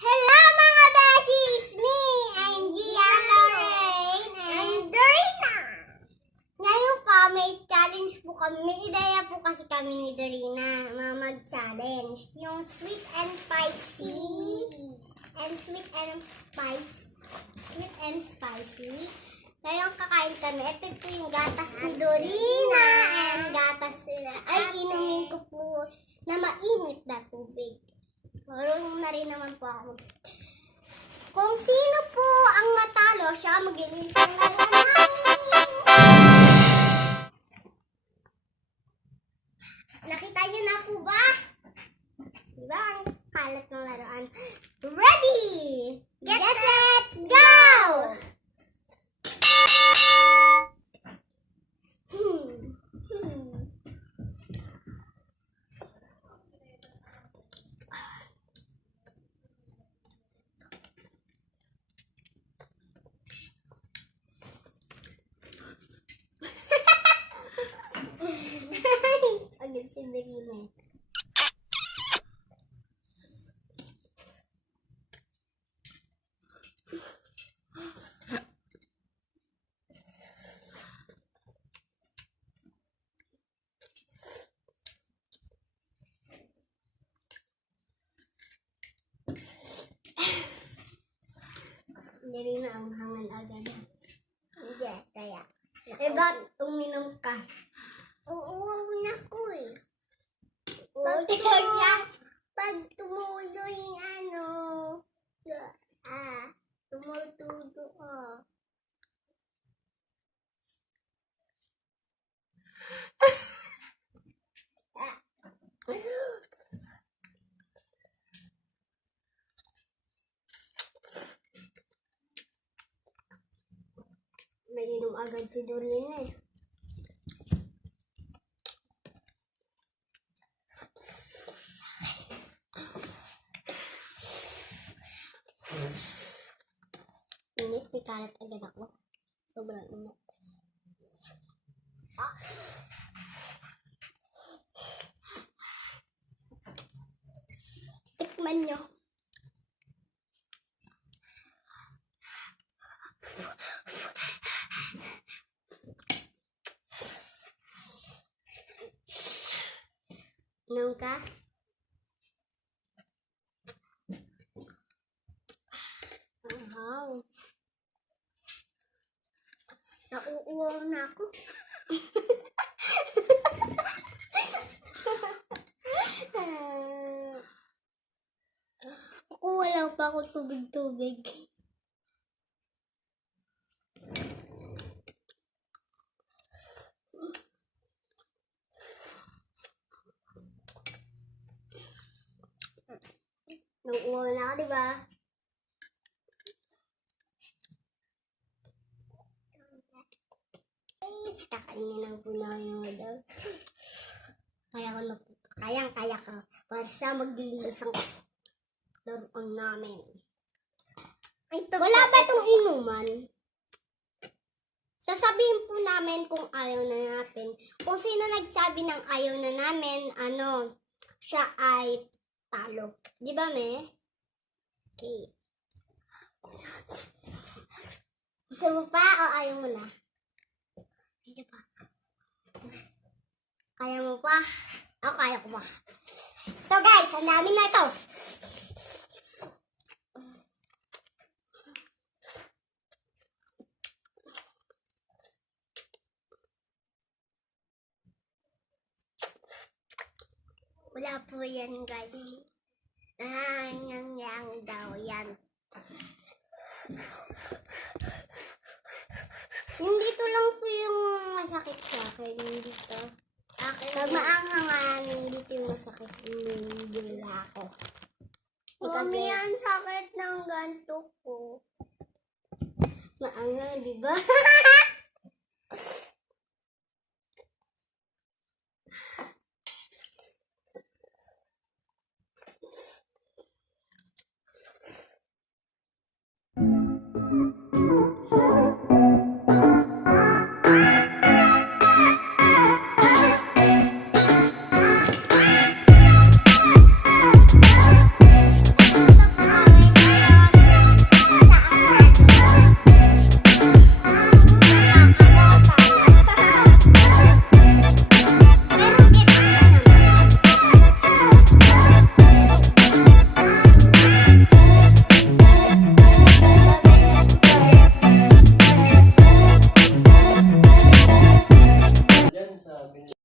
Hello mga besis! Me, I'm Gia Lorraine and Dorina! Ngayon po, may challenge po kami. May ideya po kasi kami ni Dorina mag-challenge. Yung sweet and spicy. Sweet and spicy. Ngayon kakain kami. Ito po yung gatas ni Dorina and gatas ay inumin ko po na mainit na tubig. Marunong na rin naman po ako kung sino po ang matalo, siya maglilinis ng laruan. Nakita niyo na po ba? Diba ang kalat ng laruan? Ready! Get set, go! Agad si Dorina. Dorina ang hangal agad. Hindi, kaya. Ba't uminom ka? Uuwaw na ko eh. Pag tumulo yung tumutulo May inom agad si Dorina eh. Init, may kalat agad ako. Sobrang init. Tikman nyo. Inom ka? Wow. Nauuwaw na ako. Kukuha lang pa ako tubig-tubig. Nauuwaw na ako, diba? Kakainin ng puno yung daw. Kaya ko. Para sa maglilinis ang laruan namin. Wala ba itong inuman? Sasabihin po namin kung ayaw na natin. Kung sino nagsabi ng ayaw na namin, siya ay talo. Di ba, me? Okay. Gusto mo pa o ayaw mo na? Kaya mo pa? Ako kaya ko pa. So guys, ang dami na ito. Wala po yan guys. Yang daw yan. Yung dito lang po yung masakit sa akin. Yung dito. Pag maanghangan, dito yung masakit. Hindi ako. Mami, ang sakit ng ganto ko. Maanghang, diba?